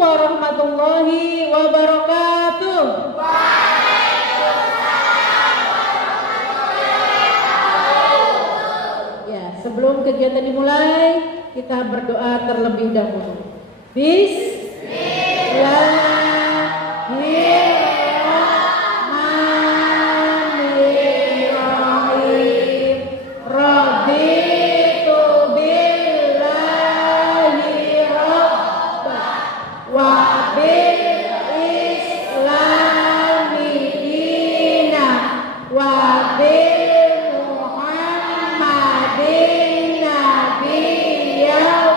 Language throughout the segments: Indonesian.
warahmatullahi wabarakatuh. Ya, sebelum kegiatan dimulai, kita berdoa terlebih dahulu. Bismillahirrahmanirrahim. Raditu billahi rabban wa bil islami dinan wa bil muhammadin nabiyyan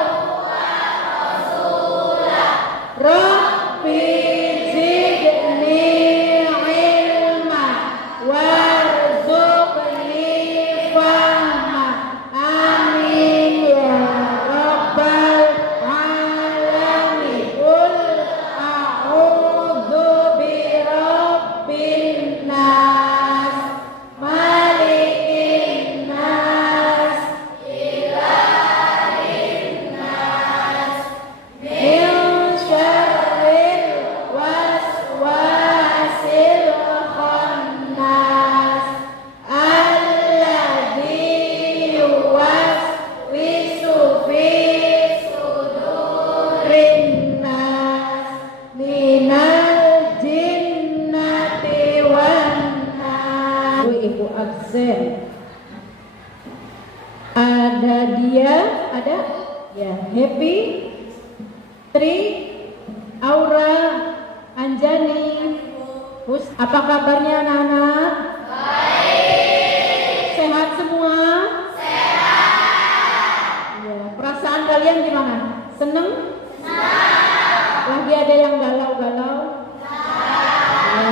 Rabbi zidni ilma warzuqni fahma. Amin ya rabbal alamin. Qul a'udzu birabbin nas malikin nas ilahin nas min syarril waswasil khannas alladzi yuwaswisu fi sudurin nas minal jinnati wan nas. Ibu absen. Ada dia, ada ya, Happy, Tri, Aura, Anjani, apa kabarnya anak-anak? Baik. Sehat semua? Sehat. Ya, perasaan kalian gimana? Seneng? Senang. Lagi ada yang galau-galau? Ya,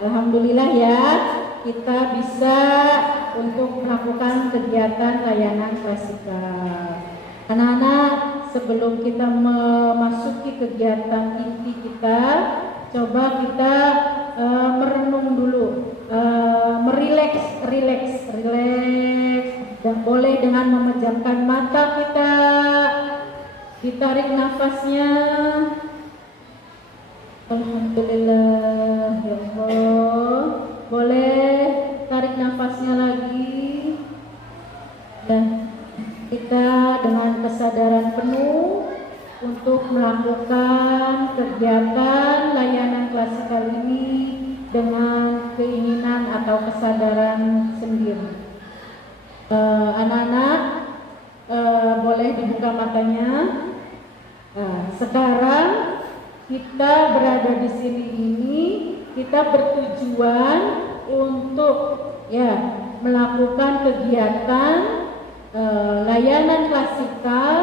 alhamdulillah ya, kita bisa untuk melakukan kegiatan layanan klasikal. Anak-anak, sebelum kita memasuki kegiatan inti kita, coba kita merenung dulu, merileks, dan boleh dengan memejamkan mata kita, ditarik nafasnya. Alhamdulillah ya Allah. Boleh tarik nafasnya lagi. Dan kita dengan kesadaran penuh untuk melakukan kegiatan layanan klasikal ini dengan keinginan atau kesadaran sendiri. Anak-anak boleh dibuka matanya. Sekarang kita berada di sini ini, kita bertujuan untuk ya melakukan kegiatan layanan klasikal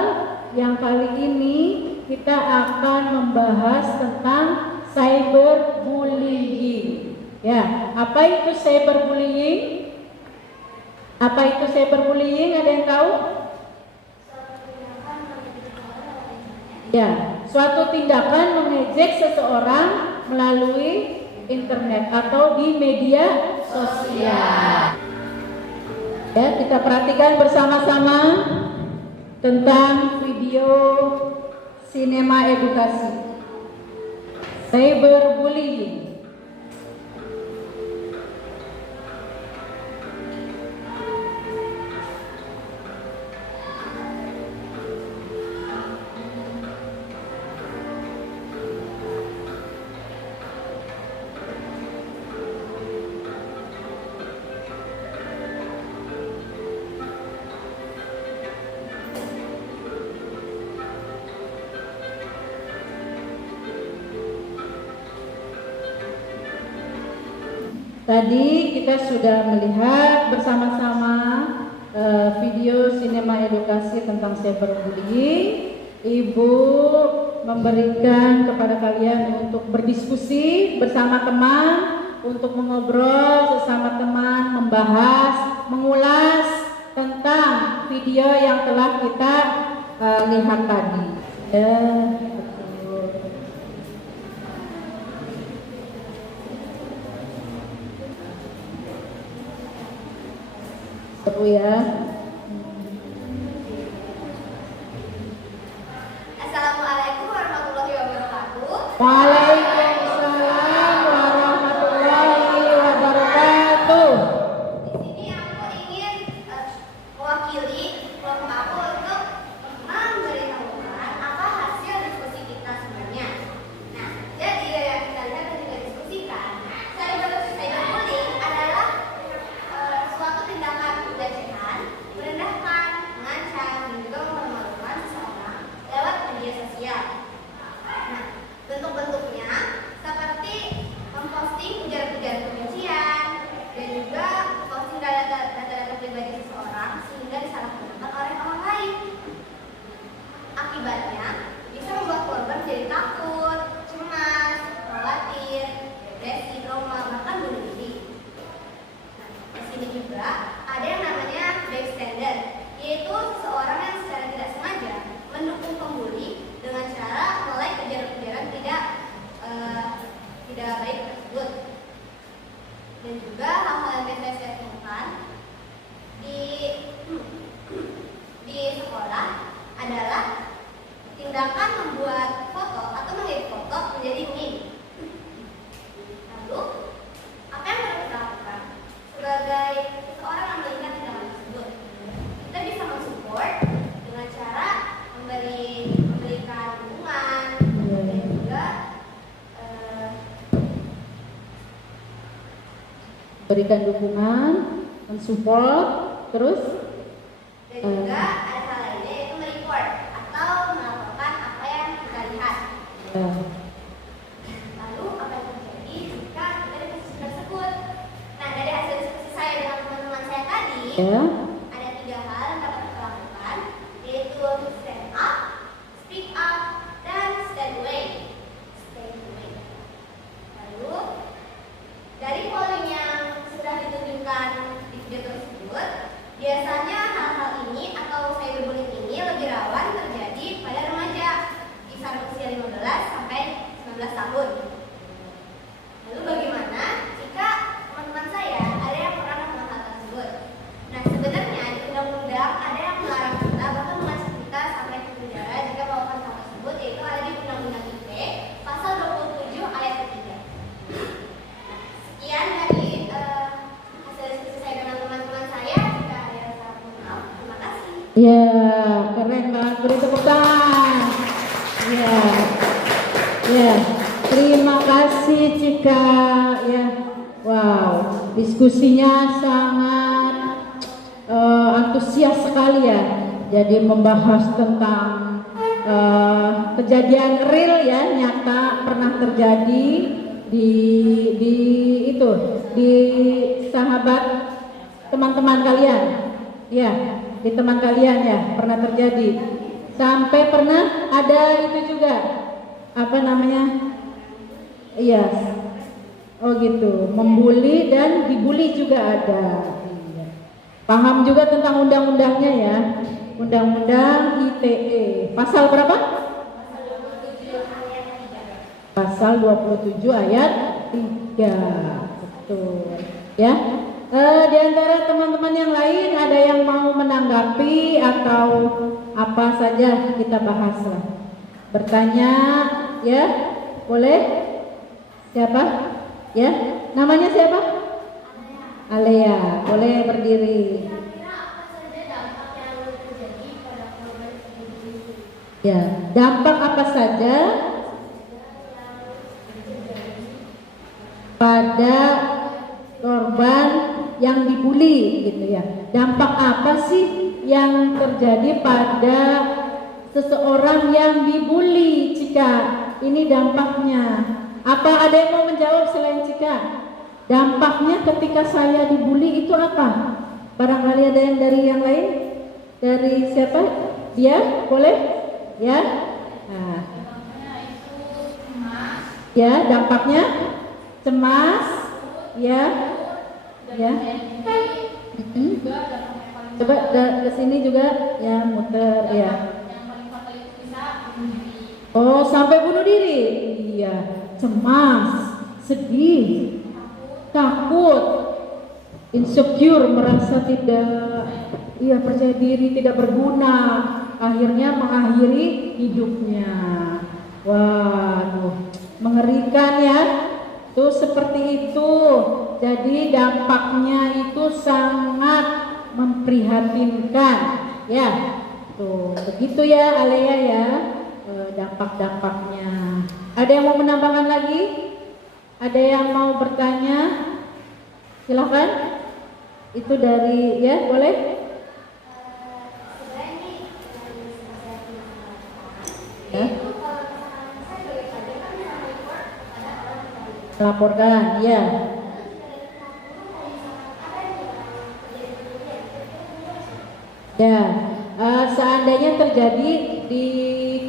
yang kali ini kita akan membahas tentang cyberbullying. Ya, apa itu cyberbullying? Apa itu cyberbullying? Ada yang tahu? Ya, suatu tindakan mengejek seseorang melalui internet atau di media sosial. Ya, kita perhatikan bersama-sama tentang video sinema edukasi cyberbullying. Tadi kita sudah melihat bersama-sama video sinema edukasi tentang cyberbullying. Ibu memberikan kepada kalian untuk berdiskusi bersama teman, untuk mengobrol bersama teman, membahas, mengulas tentang video yang telah kita lihat tadi. Seru ya. Assalamualaikum warahmatullahi wabarakatuh. Waalaikumsalam warahmatullahi wabarakatuh. Di sini aku ingin mewakili kelompok aku untuk memberitahukan apa hasil diskusi kita sebenarnya. Nah, jadi yang kita lihat dan juga diskusikan, cyberbullying adalah suatu tindakan pelecehan, merendahkan, mengancam, dan juga memalukan seseorang lewat media sosial. Nah, bentuk-bentuknya seperti memposting ujaran-ujaran kebencian dan juga posting data-data pribadi seseorang sehingga disalahgunakan oleh orang lain. Akibatnya bisa membuat korban jadi takut, cemas, khawatir, depresi, trauma, bahkan bunuh diri. Nah, di sini juga ada yang namanya bystander, yaitu seseorang yang secara tidak sengaja mendukung pembuli dengan cara like ujaran-ujaran tidak baik tersebut. Dan juga hal-hal yang biasa saya temukan di sekolah adalah tindakan membuat foto atau mengedit foto menjadi meme. Lalu, apa yang harus kita lakukan sebagai seseorang yang melihat tindakan tersebut? Kita bisa mensupport dengan cara memberikan dukungan dan juga Berikan dukungan, mensupport, terus dan juga ada hal lainnya yaitu mereport atau melaporkan apa yang kita lihat. Lalu apa yang terjadi jika kita di posisi tersebut? Nah, dari hasil diskusi saya dengan teman-teman saya tadi, ada 3 hal yang dapat kita lakukan, yaitu stand up, speak up, dan stand away. Lalu dari polling yang sudah ditunjukkan di video tersebut, biasanya hal-hal ini atau cyberbullying ini lebih rawan terjadi pada remaja kisaran usia 15 sampai 19 tahun. Lalu bagaimana jika teman-teman saya ada yang pernah melakukan hal tersebut? Nah, sebenarnya di undang-undang ada yang melarang kita bahkan mengancam kita sampai ke penjara jika melakukan hal tersebut, yaitu ada di Undang-Undang ITE pasal 27 ayat 3. Sekian dari hasil diskusi saya dengan teman-teman saya. Jika ada yang salah, mohon maaf. Terima kasih. ya keren banget, beri tepuk tangan. Ya, terima kasih Cika. Ya, wow, diskusinya sangat antusias sekali ya. Jadi membahas tentang kejadian real ya, nyata pernah terjadi di sahabat teman-teman kalian. Ya, di teman kalian ya, pernah terjadi. Sampai pernah ada itu juga. Apa namanya? Iya. Oh gitu, membuli dan dibully juga ada. Iya. Paham juga tentang undang-undangnya ya. Undang-undang ITE. Pasal berapa? Pasal 27 ayat 3. Betul. Ya. Di antara teman-teman yang lain ada yang mau menanggapi atau apa saja kita bahas lah. Bertanya ya, boleh? Siapa? Ya, namanya siapa? Alea, boleh berdiri. Kira-kira apa saja dampak yang terjadi pada korban cyberbullying? Ya, dampak apa saja pada korban yang dibully gitu ya. Dampak apa sih yang terjadi pada seseorang yang dibully, Cika? Ini dampaknya. Apa ada yang mau menjawab selain Cika? Dampaknya ketika saya dibully itu apa? Barangkali ada yang dari yang lain? Dari siapa? Dia? Boleh? Ya? Nah. Ya, dampaknya cemas. Ya. Ya. Coba ke sini juga ya, muter ya. Oh, sampai bunuh diri. Iya, cemas, sedih, takut, insecure, merasa tidak percaya diri, tidak berguna, akhirnya mengakhiri hidupnya. Waduh, mengerikan ya. Tuh seperti itu. Jadi dampaknya itu sangat memprihatinkan ya. Tuh begitu ya Alea ya, dampak-dampaknya. Ada yang mau menambahkan lagi? Ada yang mau bertanya? Silakan. Itu dari ya, boleh? Ya. Melaporkan, ya. Ya, seandainya terjadi di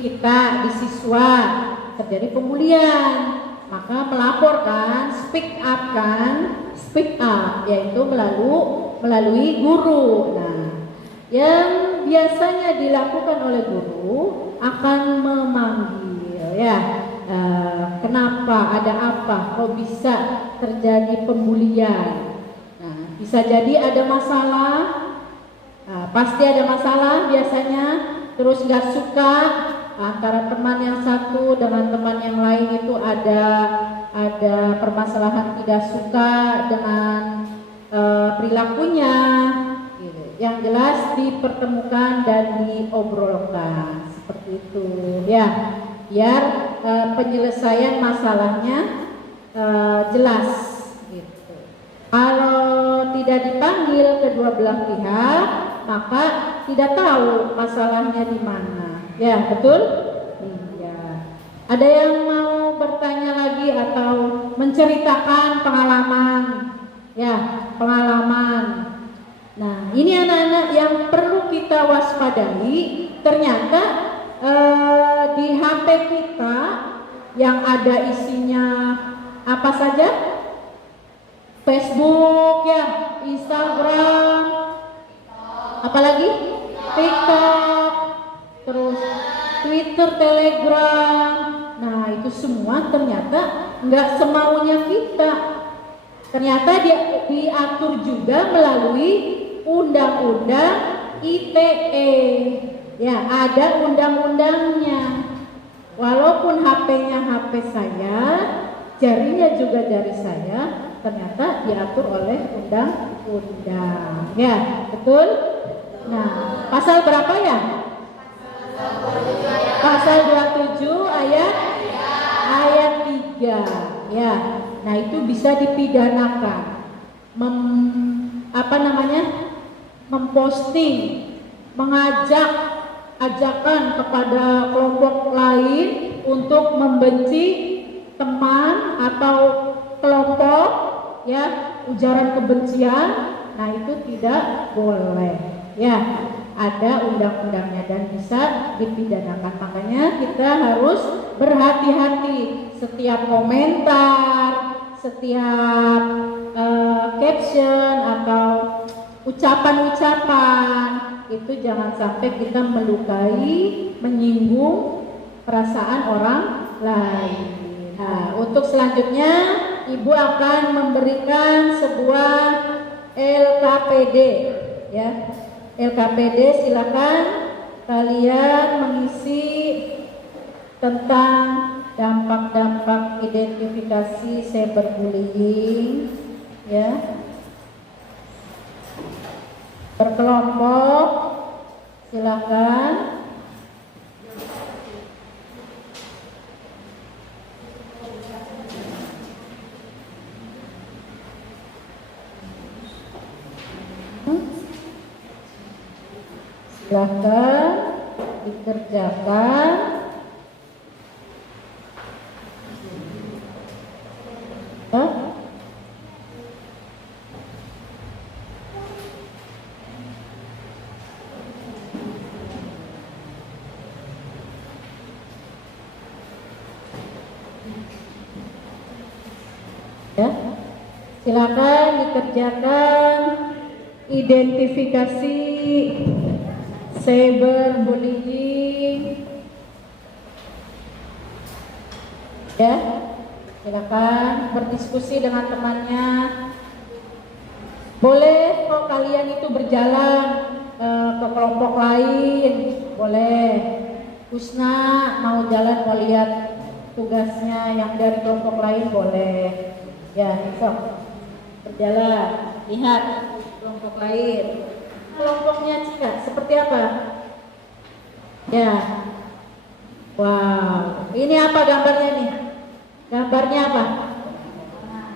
kita, di siswa, terjadi pembulian, maka melaporkan, speak up, yaitu melalui guru. Nah, yang biasanya dilakukan oleh guru akan memanggil, ya, kenapa, ada apa, kok bisa terjadi pembulian? Nah, bisa jadi ada masalah. Pasti ada masalah biasanya, terus nggak suka antara teman yang satu dengan teman yang lain itu ada permasalahan, tidak suka dengan perilakunya gitu. Yang jelas dipertemukan dan diobrolkan seperti itu ya, biar penyelesaian masalahnya jelas gitu. Kalau tidak dipanggil kedua belah pihak, maka tidak tahu masalahnya di mana. Ya, betul? Iya. Ada yang mau bertanya lagi atau menceritakan pengalaman? Ya, pengalaman. Nah, ini anak-anak yang perlu kita waspadai. Ternyata di HP kita yang ada isinya apa saja? Facebook ya, Instagram, apalagi TikTok, terus Twitter, Telegram. Nah, itu semua ternyata nggak semaunya kita. Ternyata diatur juga melalui Undang-Undang ITE. Ya, ada undang-undangnya. Walaupun HP-nya HP saya, jarinya juga jari saya, ternyata diatur oleh undang-undang. Ya, betul? Nah, pasal berapa ya? Pasal 27 ayat 3. Ya. Nah, itu bisa dipidanakan. Memposting, ajakan kepada kelompok lain untuk membenci teman atau kelompok, ya, ujaran kebencian. Nah, itu tidak boleh. Ya, ada undang-undangnya dan bisa dipidanakan. Makanya kita harus berhati-hati setiap komentar, setiap caption atau ucapan-ucapan itu jangan sampai kita melukai, menyinggung perasaan orang lain. Nah, untuk selanjutnya Ibu akan memberikan sebuah LKPD, ya. LKPD, silakan kalian mengisi tentang dampak-dampak identifikasi cyberbullying, ya. Berkelompok, silakan. Silakan dikerjakan. Ya, silakan dikerjakan identifikasi cyberbullying. Ya, silakan berdiskusi dengan temannya. Boleh kok kalian itu berjalan ke kelompok lain, boleh. Husna mau jalan, mau lihat tugasnya yang dari kelompok lain boleh. Ya, sok. Berjalan, lihat kelompok lain. Kelompoknya Cika seperti apa? Ya. Wow, ini apa gambarnya nih? Gambarnya apa?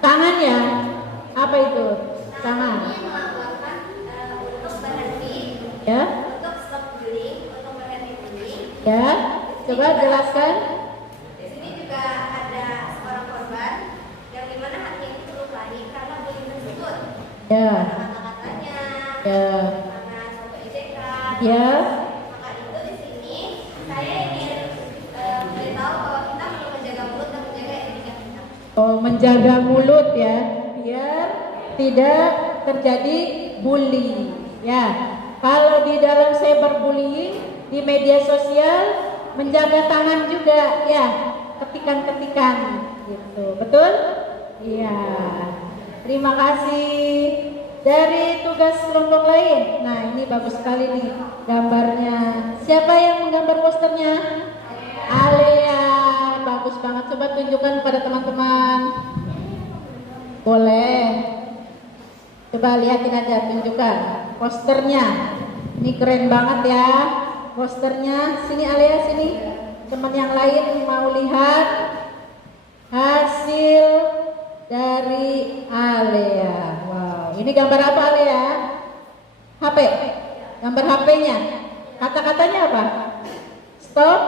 Tangan ya? Apa itu? Tangan. Ini melakukan untuk berhenti, Ya, untuk stop bullying, untuk berhenti bullying. ya. Coba jelaskan. Di sini juga ada seorang korban yang dimana hatinya itu terlukai karena bullying tersebut. Ya, Karena kata-katanya, ya, karena suatu ejekan. ya. Maka itu di sini saya ingin memberitahu bahwa kita perlu menjaga mulut dan menjaga etika kita. Oh, menjaga mulut ya, biar tidak terjadi bully. Ya, kalau di dalam cyberbullying di media sosial, menjaga tangan juga ya, ketikan-ketikan gitu, betul? Iya. Terima kasih. Dari tugas kelompok lain. Nah, ini bagus sekali nih gambarnya. Siapa yang menggambar posternya? Alea. Bagus banget. Coba tunjukkan pada teman-teman. Boleh. Coba lihatin aja, tunjukkan posternya. Ini keren banget ya posternya. Sini Alea, sini. Teman yang lain mau lihat hasil dari Alea. Wow, ini gambar apa Alea? HP. Gambar HP-nya. Kata-katanya apa? Stop.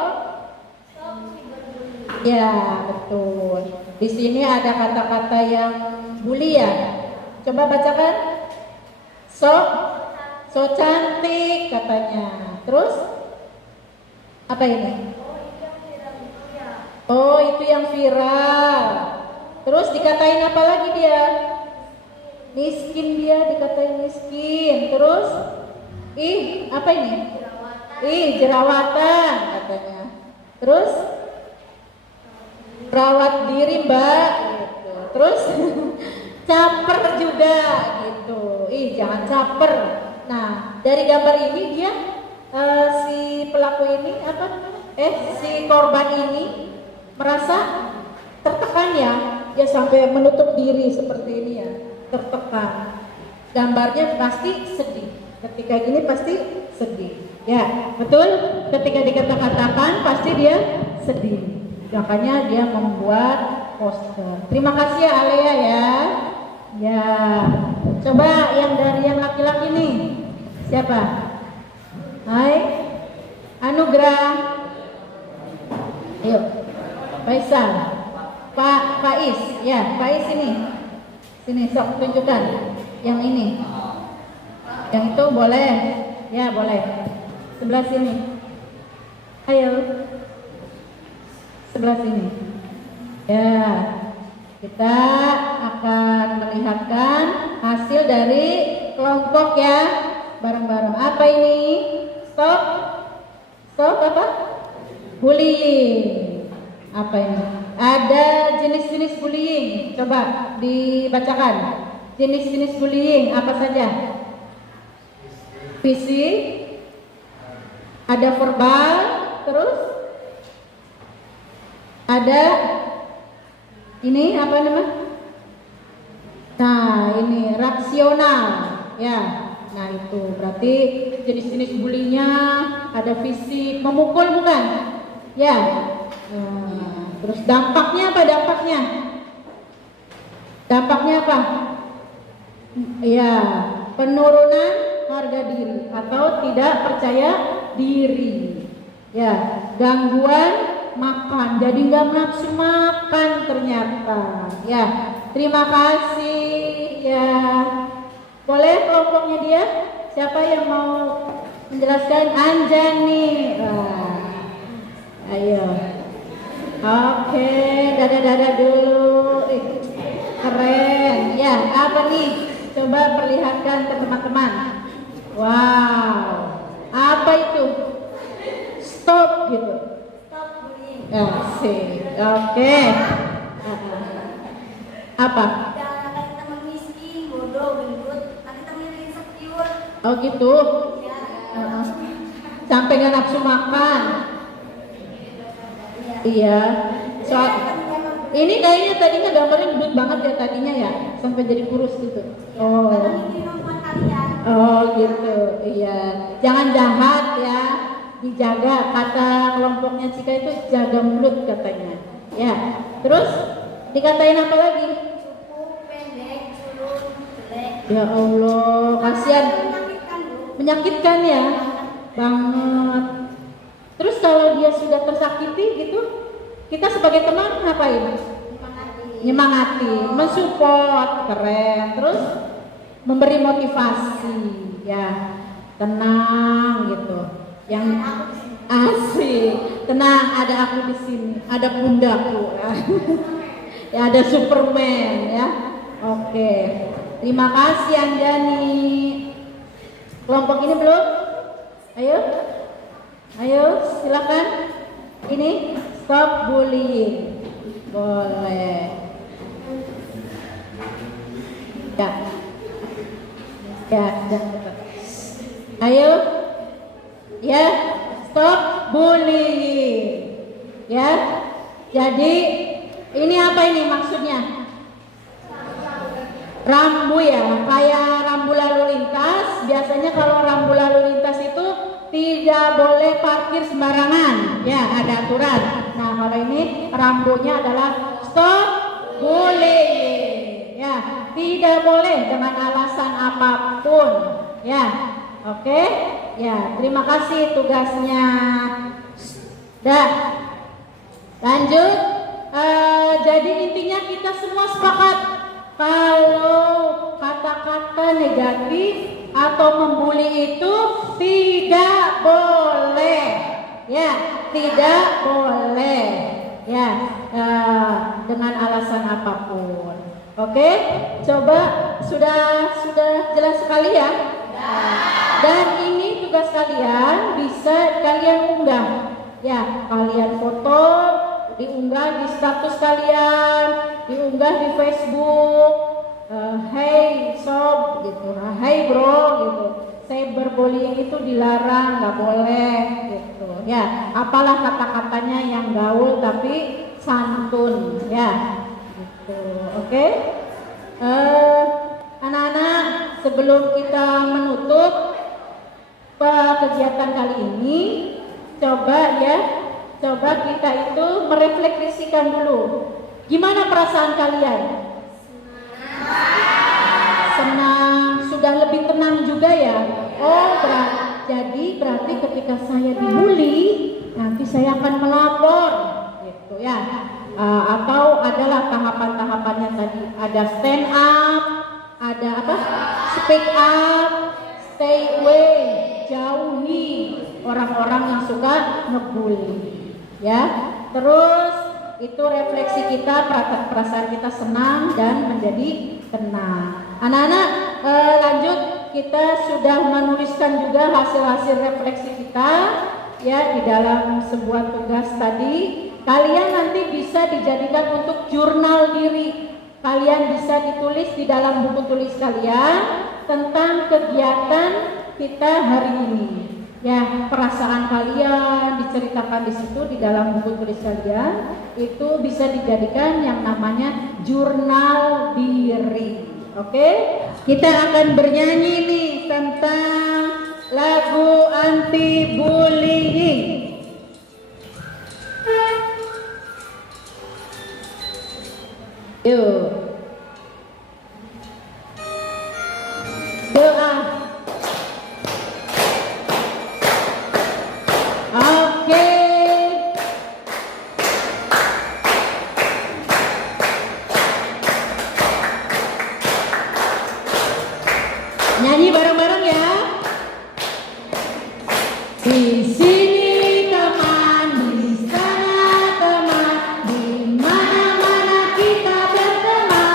Ya, betul. Di sini ada kata-kata yang bully ya. Coba bacakan. So cantik katanya. Terus apa ini? Oh, itu yang viral. Terus dikatain apa lagi dia? Miskin, dia dikatain miskin. Terus apa ini? Jerawatan katanya. Terus rawat diri mbak gitu. Terus caper juga gitu. Jangan caper. Nah, dari gambar ini dia si pelaku ini si korban ini merasa tertekan ya, dia sampai menutup diri seperti ini ya, tertekan. Gambarnya pasti sedih. Ketika gini pasti sedih. Ya, betul. Ketika dikata-katakan pasti dia sedih. Makanya dia membuat poster. Terima kasih ya Alea ya. Ya, coba yang dari yang laki-laki nih. Siapa? Hai, Anugrah. Ayo, Faisal. Pak Faiz, ya Faiz sini sok tunjukkan yang ini. Yang itu boleh, ya boleh. Sebelah sini. Ayo, sebelah sini. Ya, kita akan melihatkan hasil dari kelompok ya, bareng-bareng. Apa ini? Stop apa? Bullying. Apa ini? Ada jenis-jenis bullying. Coba dibacakan. Jenis-jenis bullying apa saja? Fisik, ada verbal, terus ada ini apa namanya? Nah, ini rasional, ya. Nah, itu berarti jenis-jenis bullyingnya ada fisik, memukul bukan? Ya. Terus dampaknya apa? Dampaknya apa? Ya, penurunan harga diri atau tidak percaya diri. Ya, gangguan makan, jadi nggak nafsu makan ternyata. Ya, terima kasih. Ya, boleh kelompoknya dia. Siapa yang mau menjelaskan? Anjani. Ayo. Oke, dadah dulu. Keren. Ya, apa nih? Coba perlihatkan ke teman-teman. Wow. Apa itu? Stop gitu. Stop bullying. Asik. Oke. Apa? Jangan akan teman miskin, bodoh, gendut, nanti teman insecure. Oh gitu. Sampai gak nafsu makan. Iya. Soal ini kayaknya tadinya gambarnya gendut banget ya tadinya ya, sampai jadi kurus gitu. Oh. Oh gitu, iya. Jangan jahat ya, dijaga. Kata kelompoknya Cika itu jaga mulut katanya. Ya, terus dikatain apa lagi? Pendek, culun, jelek. Ya Allah, kasihan. Menyakitkan ya, banget. Terus kalau dia sudah tersakiti gitu, kita sebagai teman ngapain? Nyemangati, mensupport, keren. Terus memberi motivasi, ya, tenang gitu. Yang asik, tenang, ada aku di sini, ada pundaku, ya, ada Superman, ya. Oke, terima kasih Anjani. Kelompok ini belum? Ayo, silakan. Ini stop bullying, boleh. Ya, jangan lupa. Ayo, ya, stop bullying. Ya, jadi ini apa ini maksudnya? Rambu ya, kayak rambu lalu lintas. Biasanya kalau rambu lalu lintas itu tidak boleh parkir sembarangan. Ya, ada aturan. Nah, kalau ini rambunya adalah stop bullying. Ya, tidak boleh dengan alasan apapun. Ya, oke. Ya, terima kasih tugasnya. Dah, lanjut. Jadi intinya kita semua sepakat kalau kata-kata negatif atau membuli itu tidak boleh. Ya, tidak boleh. Ya, dengan alasan apapun. Oke, coba sudah jelas sekali ya. Dan ini tugas kalian bisa kalian unggah. Ya, kalian foto, diunggah di status kalian, diunggah di Facebook. Hey sob gitu, hey bro gitu. Cyberbullying itu dilarang, nggak boleh gitu. Ya, apalah kata-katanya yang gaul tapi santun ya. Gitu. Oke. Anak-anak, sebelum kita menutup kegiatan kali ini, coba kita itu merefleksikan dulu. Gimana perasaan kalian? Senang, sudah lebih tenang juga ya. Oh, jadi berarti ketika saya dibully, nanti saya akan melapor, gitu ya. Atau adalah tahapan-tahapannya tadi. Ada stand up, ada apa? Speak up, stay away, jauhi orang-orang yang suka ngebully. Ya, terus itu refleksi kita, perasaan kita senang dan menjadi tenang. Anak-anak, lanjut, kita sudah menuliskan juga hasil-hasil refleksi kita ya di dalam sebuah tugas tadi. Kalian nanti bisa dijadikan untuk jurnal diri. Kalian bisa ditulis di dalam buku tulis kalian tentang kegiatan kita hari ini. Ya, perasaan kalian diceritakan di situ di dalam buku tulis kalian. Itu bisa dijadikan yang namanya jurnal diri. Oke? Kita akan bernyanyi nih tentang lagu anti bullying. Yuk. Doa. Oke. Nyanyi bareng-bareng ya. Di sini teman, di sana teman, di mana-mana kita berteman.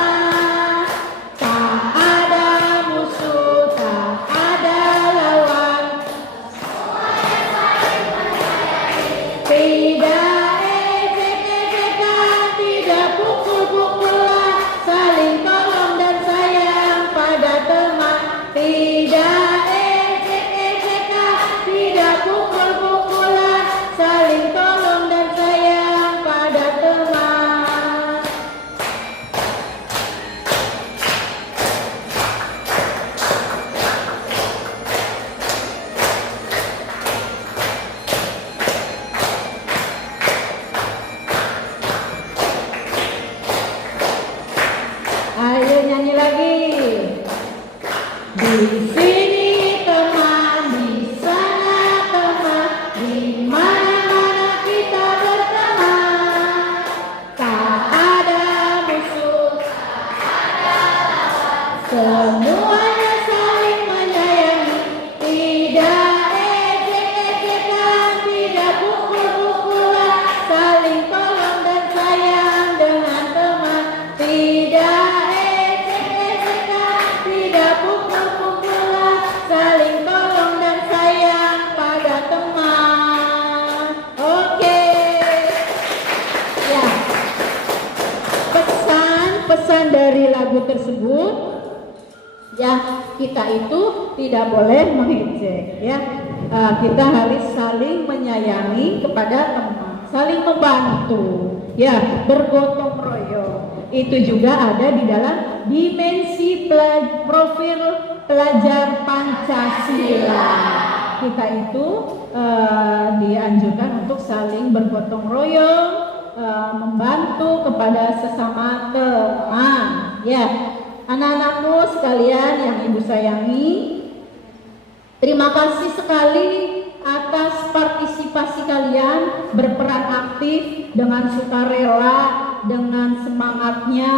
pesan dari lagu tersebut, ya kita itu tidak boleh mengejek, ya. Kita harus saling menyayangi kepada teman, saling membantu, ya, bergotong royong. Itu juga ada di dalam dimensi profil pelajar Pancasila. Kita itu dianjurkan untuk saling bergotong royong, membantu kepada sesama teman, ya. Anak-anakku sekalian yang ibu sayangi, terima kasih sekali atas partisipasi kalian, berperan aktif dengan sukarela, dengan semangatnya,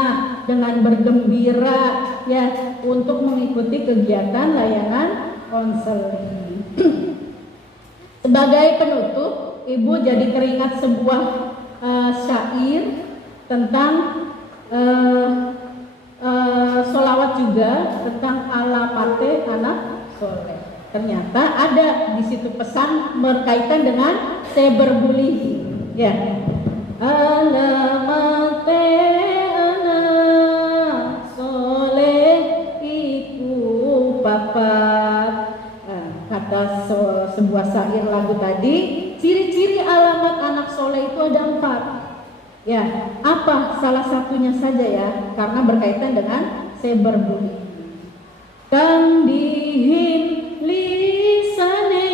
dengan bergembira, ya, untuk mengikuti kegiatan layanan konseling. Sebagai penutup, ibu jadi teringat sebuah syair tentang sholawat juga, tentang alamate anak soleh. Ternyata ada di situ pesan berkaitan dengan cyberbullying, ya. Alamate anak soleh iku papat. Kata sebuah syair lagu tadi, ciri-ciri alamat anak soleh itu ada 4. Ya, apa salah satunya saja ya, karena berkaitan dengan cyberbullying. Kang dihin lisane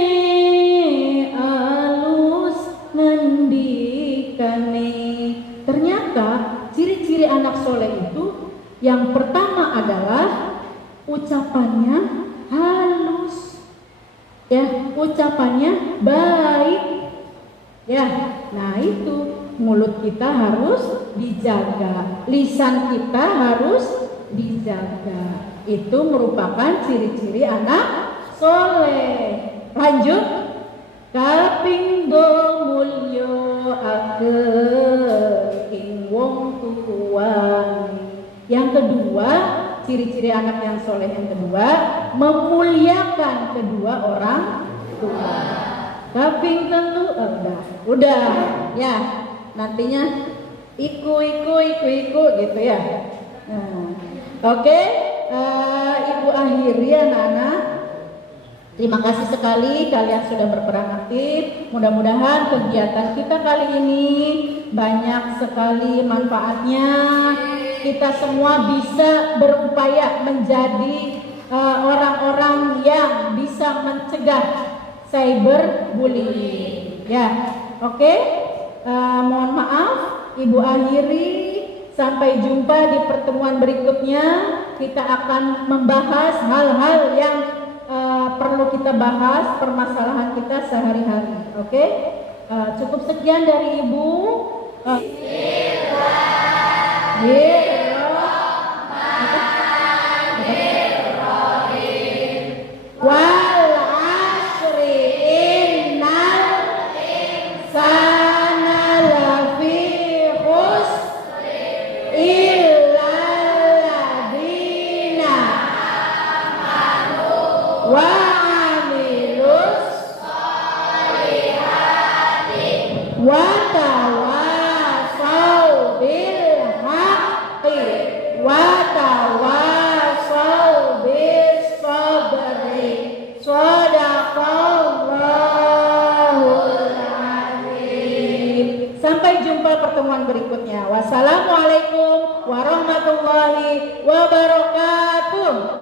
alus ngendikane. Ternyata ciri-ciri anak soleh itu yang pertama adalah ucapannya halus, ya, ucapannya baik, ya. Nah itu, mulut kita harus dijaga, lisan kita harus dijaga. Itu merupakan ciri-ciri anak soleh. Lanjut, kapinggo mulyo ing wong tuane. Yang kedua, ciri-ciri anak yang soleh yang kedua, memuliakan kedua orang tua. Kaping telu, udah, ya. Nantinya iku gitu ya. Oke, ibu akhiri anak-anak. Terima kasih sekali kalian sudah berperan aktif. Mudah-mudahan kegiatan kita kali ini banyak sekali manfaatnya. Kita semua bisa berupaya menjadi orang-orang yang bisa mencegah cyberbullying. Ya, oke. Mohon maaf, ibu akhiri. Sampai jumpa di pertemuan berikutnya. Kita akan membahas hal-hal yang perlu kita bahas, permasalahan kita sehari-hari. Oke? Cukup sekian dari ibu. Wal asri innal insana lafi khusr illa alladziina amanu wa amilus sholihati wa tawassaw bil haqqi wa tawassaw bis sabri. Shadaqallahul azim. Sampai jumpa pertemuan berikutnya. Wassalamualaikum warahmatullahi wabarakatuh.